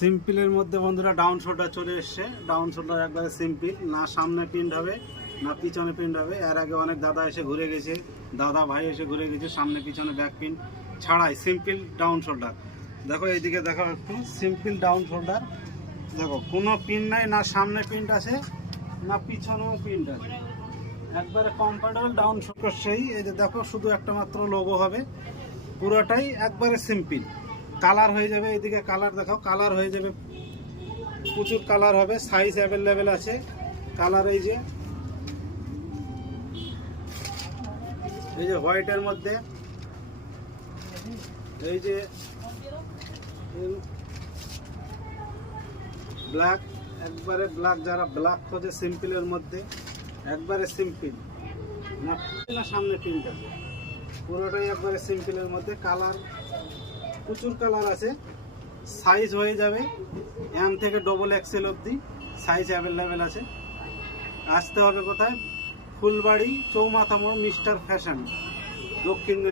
সিম্পলের মধ্যে বন্ধুরা ডাউন শোল্ডার চলে এসছে। ডাউন শোল্ডার একবারে সিম্পল, না সামনে প্রিন্ট হবে না পিছনে প্রিন্ট হবে। এর আগে অনেক দাদা এসে ঘুরে গেছে, দাদা ভাই এসে ঘুরে গেছে সামনে পিছনে ব্যাক প্রিন্ট ছাড়াই সিম্পল ডাউন শোল্ডার। দেখো এইদিকে দেখো একটু সিম্পল ডাউন শোল্ডার, দেখো কোনো প্রিন্ট নাই, না সামনে প্রিন্ট আছে না পিছনেও প্রিন্ট আছে, একবারে কমফোর্টেবল ডাউন শোল্ডার। সেই এই যে দেখো শুধু একটা মাত্র লোগো হবে, পুরোটাই একবারে সিম্পল। কালার হয়ে যাবে, এইদিকে কালার দেখাও, কালার হয়ে যাবে, প্রচুর কালার হবে, সাইজ অ্যাভেলেবেল আছে। কালার এই যে হোয়াইটের মধ্যে, এই যে ব্ল্যাক, একবারে ব্ল্যাক, যারা ব্ল্যাক খোঁজে সিম্পলের মধ্যে একবারে সিম্পল, না সামনে প্রিন্ট আছে, পুরোটাই একবারে সিম্পলের মধ্যে। কালার প্রচুর কালার আছে, সাইজ হয়ে যাবে এম থেকে ডবল এক্সেল অবধি সাইজ অ্যাভেলেবেল আছে। আসতে হবে কোথায়? ফুলবাড়ি চৌমাথা মোড়, মিস্টার ফ্যাশন, দক্ষিণ